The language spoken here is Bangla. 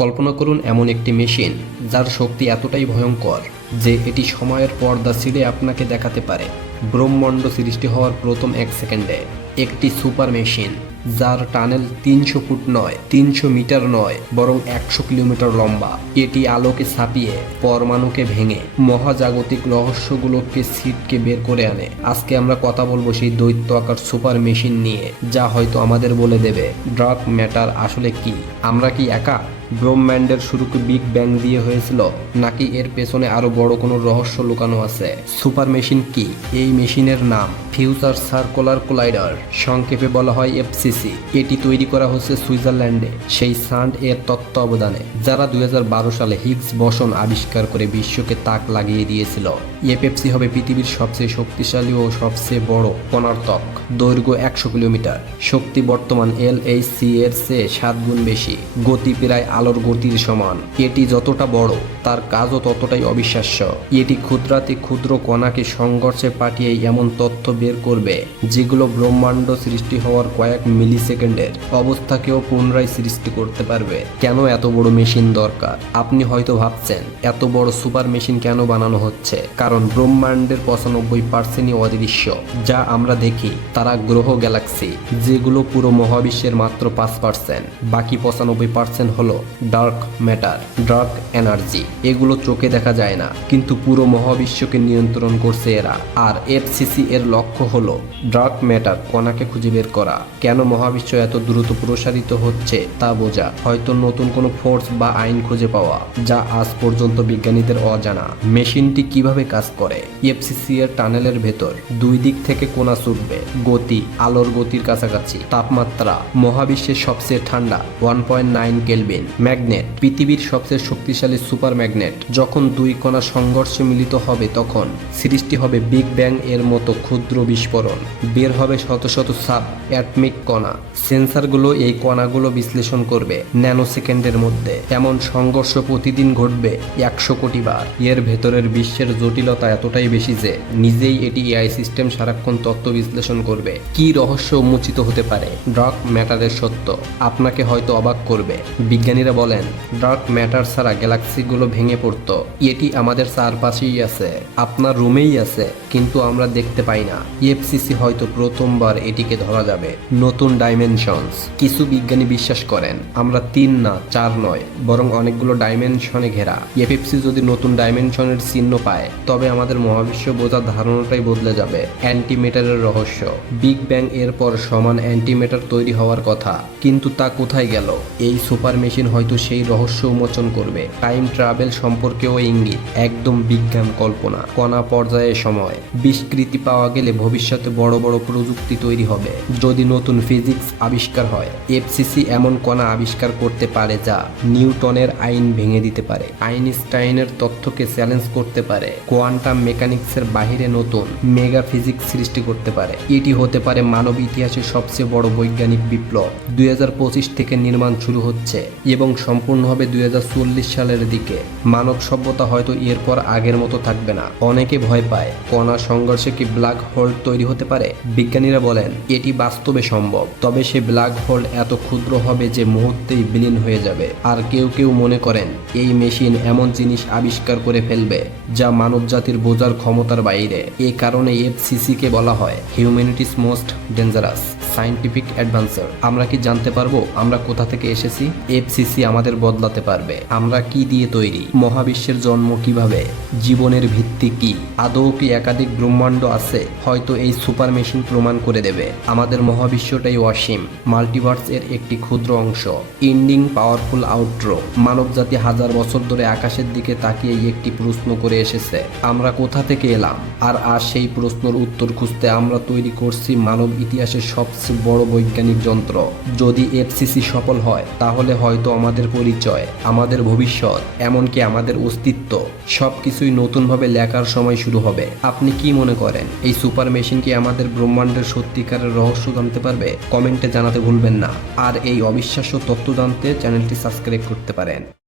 কল্পনা করুন এমন একটি মেশিন যার শক্তি এতটাই ভয়ঙ্কর যে এটি সময়ের পর্দা ছিঁড়ে আপনাকে দেখাতে পারে ব্রহ্মাণ্ড সৃষ্টি হওয়ার প্রথম 1 সেকেন্ডে। একটি সুপার মেশিন যার টানেল 300 ফুট নয়, 300 মিটার নয়, বরং 100 কিলোমিটার লম্বা। এটি আলোকে ছাপিয়ে, পরমাণুকে ভেঙে, মহাজাগতিক রহস্যগুলোকে ছিটকে বের করে আনে। আজকে আমরা কথা বলবো সেই দৈত্য আকার সুপার মেশিন নিয়ে, যা হয়তো আমাদের বলে দেবে ডার্ক ম্যাটার আসলে কি। আমরা কি একা? ব্রহ্মাণ্ডের শুরু কি বিগ ব্যাং দিয়ে হয়েছিল, নাকি এর পেছনে আরো বড় কোনো রহস্য লুকানো আছে? সুপার মেশিন কি? এই মেশিনের নাম ফিউচার সার্কুলার কোলাইডার, সংক্ষেপে বলা হয় এফসিসি। এটি তৈরি করা হচ্ছে সুইজারল্যান্ডে, সেই সান্ড এর তত্ত্বাবধানে, যারা 2012 সালে হিগস বসন আবিষ্কার করে বিশ্বকে তাক লাগিয়ে দিয়েছিল। এফএফসি হবে পৃথিবীর সবচেয়ে শক্তিশালী ও সবচেয়ে বড় কণার ত্বক। দৈর্ঘ্য 100 কিলোমিটার, শক্তি বর্তমান এলএইচসি এর চেয়ে 7 গুণ বেশি, গতি প্রায় আলোর গতির সমান। এটি যতটা বড়, তার কাজও ততটাই অবিশ্বাস্য। এটি ক্ষুদ্রাতি ক্ষুদ্র কণাকে সংঘর্ষে পাঠিয়ে এমন তথ্য বের করবে যেগুলো ব্রহ্মাণ্ড সৃষ্টি হওয়ার কয়েক মিলি সেকেন্ডের অবস্থাকেও পুনরায় সৃষ্টি করতে পারবে। কেন এত বড় মেশিন দরকার? আপনি হয়তো ভাবছেন এত বড় সুপার মেশিন কেন বানানো হচ্ছে? কারণ ব্রহ্মাণ্ডের 95%ই অদৃশ্য। যা আমরা দেখি তারা গ্রহ, গ্যালাক্সি, যেগুলো পুরো মহাবিশ্বের মাত্র 5%। বাকি 95% হলো ডার্ক ম্যাটার, ডার্ক এনার্জি। এগুলো চোখে দেখা যায় না, কিন্তু পুরো মহাবিশ্বকে নিয়ন্ত্রণ করছে এরা। আর এফসিসি এর লক্ষ্য হলো ডার্ক ম্যাটার কণাকে খুঁজে বের করা। কেন মহাবিশ্ব এত দ্রুত প্রসারিত হচ্ছে তা বোঝা, হয়তো নতুন কোনো ফোর্স বা আইন খুঁজে পাওয়া যা আজ পর্যন্ত বিজ্ঞানীদের অজানা। মেশিনটি কিভাবে কাজ করে? এফসিসি এর টানেলের ভেতর 2 দিক থেকে কণা ছুটবে। গতি আলোর গতির কাছাকাছি। তাপমাত্রা মহাবিশ্বের সবচেয়ে ঠান্ডা 1.9 কেলভিন। ম্যাগনেট পৃথিবীর সবচেয়ে শক্তিশালী সুপার ম্যাগনেট। যখন 2 কণা সংঘর্ষে মিলিত হবে তখন সৃষ্টি হবে বিগ ব্যাং এর মতো ক্ষুদ্র বিস্ফোরণ। বের হবে শত শত সাব অ্যাটমিক কণা। সেন্সারগুলো এই কণাগুলো বিশ্লেষণ করবে ন্যানো সেকেন্ডের মধ্যে। এমন সংঘর্ষ প্রতিদিন ঘটবে 100 কোটি বার। এর ভেতরের বিশ্বের জটিলতা এতটাই বেশি যে নিজেই এটি এআই সিস্টেম সারাক্ষণ তথ্য বিশ্লেষণ করবে। কি রহস্য উন্মোচিত হতে পারে ডার্ক ম্যাটারের সত্য আপনাকে হয়তো অবাক করবে। বিজ্ঞানীরা বলেন ডার্ক ম্যাটার ছাড়া গ্যালাক্সিগুলো ভেঙে পড়তো। এটি আমাদের চারপাশেই আছে, আপনার রুমেই আছে, কিন্তু আমরা দেখতে পাই না। এফসিসি হয়তো প্রথমবার এটিকে ধরা যাবে। নতুন ডাইমেনশনস। কিছু বিজ্ঞানী বিশ্বাস করেন আমরা 3 না 4 নয়, বরং অনেকগুলো ডাইমেনশনে ঘেরা। এফএফসি যদি নতুন ডাইমেনশনের চিহ্ন পায়, তবে আমাদের মহাবিশ্ব বোঝার ধারণাটাই বদলে যাবে। অ্যান্টিমেটারের রহস্য। বিগ ব্যাং এর পর সমান অ্যান্টিমেটার তৈরি হওয়ার কথা, কিন্তু তা কোথায় গেল? এই সুপার মেশিন হয়তো সেই রহস্য উন্মোচন করবে। টাইম ট্রাভেল সম্পর্কেও ইঙ্গিত, একদম বিজ্ঞান কল্পনা। কণা পর্যায়ে সময় বিস্মৃতি পাওয়া গেলে ভবিষ্যতে বড় বড় প্রযুক্তি তৈরি হবে। যদি নতুন ফিজিক্স আবিষ্কার হয়, এফসিসি এমন কণা আবিষ্কার করতে পারে যা নিউটনের আইন ভেঙে দিতে পারে, আইনস্টাইনের তথ্যকে চ্যালেঞ্জ করতে পারে, কোয়ান্টাম মেকানিক্সের বাহিরে নতুন মেগা ফিজিক্স সৃষ্টি করতে পারে। এটি হতে পারে মানব ইতিহাসের সবচেয়ে বড় বৈজ্ঞানিক বিপ্লব। 2025 থেকে নির্মাণ শুরু হচ্ছে এবং সম্পূর্ণ হবে 2040 সালের দিকে। মানব সভ্যতা হয়তো এরপর আগের মতো থাকবে না। অনেকে ভয় পায় কণা সংঘর্ষে কি ব্ল্যাক হোল তৈরি হতে পারে। বিজ্ঞানীরা বলেন এটি বাস্তবে সম্ভব, তবে সে ব্ল্যাক হোল এত ক্ষুদ্র হবে যে মুহূর্তেই বিলীন হয়ে যাবে। আর কেউ কেউ মনে করেন এই মেশিন এমন জিনিস আবিষ্কার করে ফেলবে যা মানব জাতির বোঝার ক্ষমতার বাইরে। এই কারণে এফসিসি কে বলা হয় humanities most dangerous scientific adventure. আমরা কি জানতে পারবো আমরা কোথা থেকে এসেছি? এফসিসি আমাদের বদলাতে পারবে। আমরা কি দিয়ে তৈরি? মহাবিশ্বের জন্ম কিভাবে? জীবনের ভিত্তি কি? আদৌ কি একাধিক ব্রহ্মাণ্ড আছে? হয়তো এই সুপার মেশিন প্রমাণ করে দেবে আমাদের মহাবিশ্বটাই অসীম, মাল্টিভার্স এর একটি ক্ষুদ্র অংশ। Ending powerful outro. মানবজাতি হাজার বছর ধরে আকাশের দিকে তাকিয়ে একটি প্রশ্ন করে এসেছে, আমরা কোথা থেকে এলাম? আর আজ সেই প্রশ্নের উত্তর খুঁজতে আমরা তৈরি করছি মানব ইতিহাসের সবচেয়ে বড় বৈজ্ঞানিক যন্ত্র। যদি এফসিসি সফল হয়, তাহলে হয়তো আমাদের পরিচয়, আমাদের ভবিষ্যৎ, এমনকি আমাদের অস্তিত্ব সবকিছুই নতুনভাবে লেখার সময় শুরু হবে। আপনি কি মনে করেন এই সুপার মেশিন কি আমাদের ব্রহ্মাণ্ডের সত্যিকারের রহস্য জানতে পারবে? কমেন্টে জানাতে ভুলবেন না। আর এই অবিশ্বাস্য তথ্য জানতে চ্যানেলটি সাবস্ক্রাইব করতে পারেন।